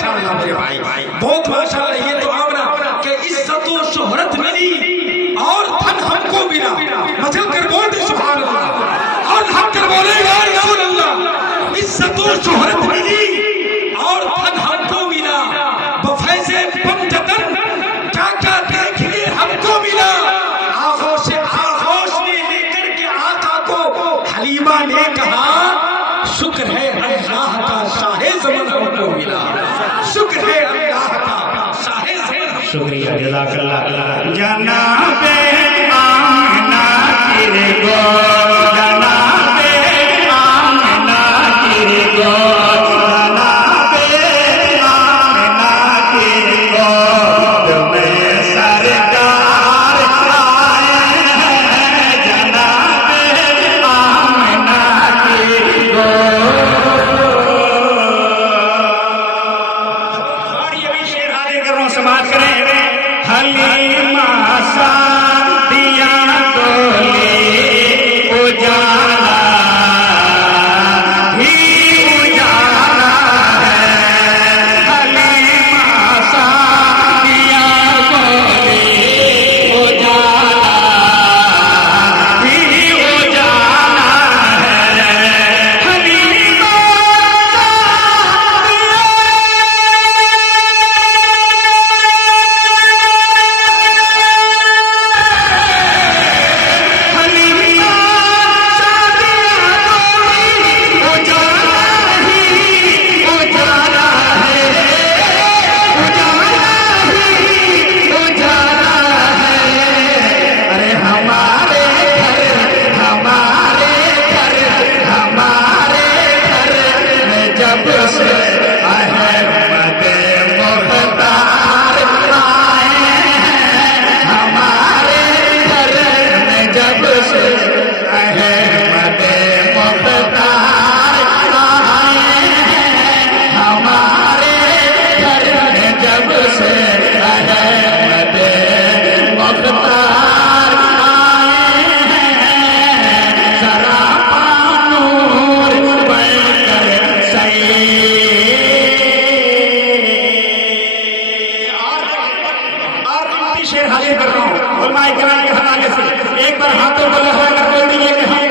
माशाअल्लाह मेरे भाई, बहुत माशाअल्लाह। ये तो आमना कि इज्जत और शोहरत मिली और धन हमको मिला, मचल कर बोलते सुभान अल्लाह और हक कर बोले या रसूल अल्लाह। इज्जत और शोहरत मिली और धन हमको मिला, बफैज़े पंजतन क्या क्या देख लिए हमको मिला। आगोश ने लेकर के आका को हलीमा ने कहा शुक्र है अल्लाह का शाहे ज़मान हमको मिला, शुक्र है अल्लाह का शाहे ज़मान। शुक्रिया जज़ाकल्लाह। जनाबे आमना तेरे गो, जनाबे आमना तेरे गो, जनाबे आमना तेरे गो, तुम्हें सरकार आए हैं, जनाबे आमना तेरे गो। और ये भी शेर हाजिर कर रहा हूं, समाज करें। हलीमा सादिया डोले उजाला ही उजाला है, हलीमा सादिया डोले उजाला ही उजाला है, हलीमा जब से अहमद मुख्तार आए हैं, हमारे घर में जब से अहमद मुख्तार आए हैं, हमारे घर में जब से अहमद मुख्तार आए हैं, जरा पानूर बनकर शेर हाजिर कर रहा हूँ उलमाए किराम के हवाले से। एक बार हाथों को लहरा कर बोल दीजिए कि हम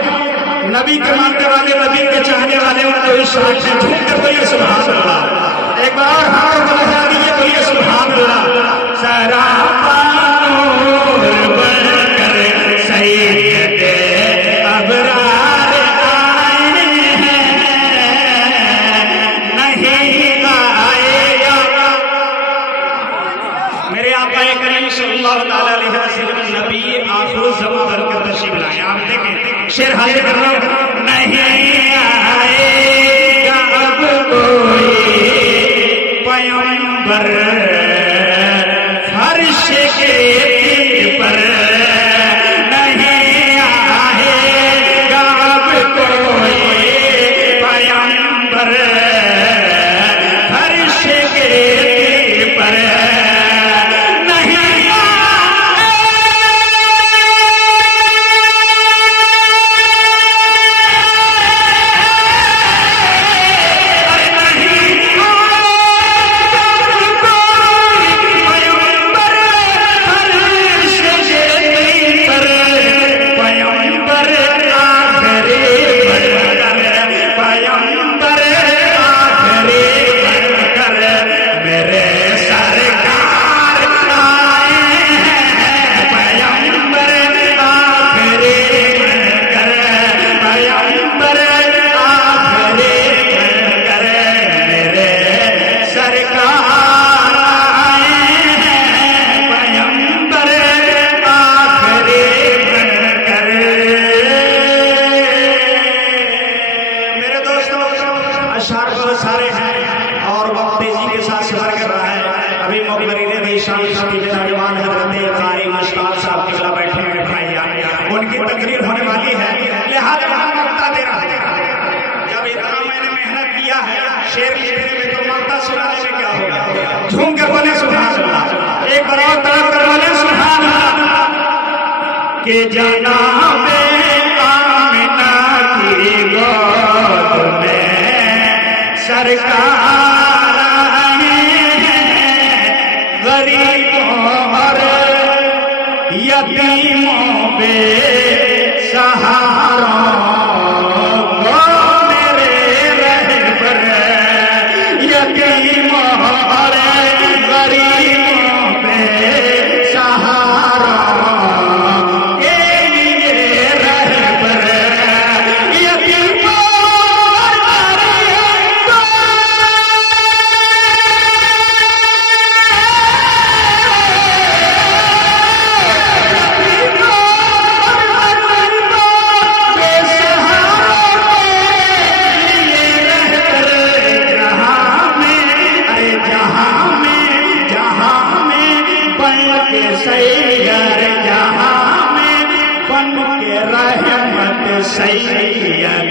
नबी के मानने वाले, नबी के चाहने वाले उनको इस शरीर से झूम कर बोलिए सुभान अल्लाह। एक बार हाथों को लहरा दीजिए, बोलिए सुभान अल्लाह। सरापानूर बनकर सैयद अबरार आए हैं, नहीं आएगा मेरे आका करीम सल्लल्लाहु अलैहि वसल्लम नबी आखिर ज़मान बनकर तशरीफ लाए। आप देखें शेर हाजिर कर रहा हूं, नहीं आएगा अब कोई पैगंबर फर्श के पर, नहीं आएगा अब कोई पैगंबर फर्श के पर, उनकी तकरीर होने वाली है, लिहाजा हम मक्ता दे रहा है। जब इतना मैंने मेहनत किया है शेर लिखने में, तो मक्ता सुनाने में क्या होगा। झूम कर बोले सुभान अल्लाह, एक बार और तड़प कर बोले सुभान अल्लाह। के जनाबे आमिना की गोद में सरकार बेसहारों को मेरे रहबर यतीमों और गरीबों बेसहारों के लिए रहबर यतीमों और गरीबों सैयद जहां में बन के रहमत सैयद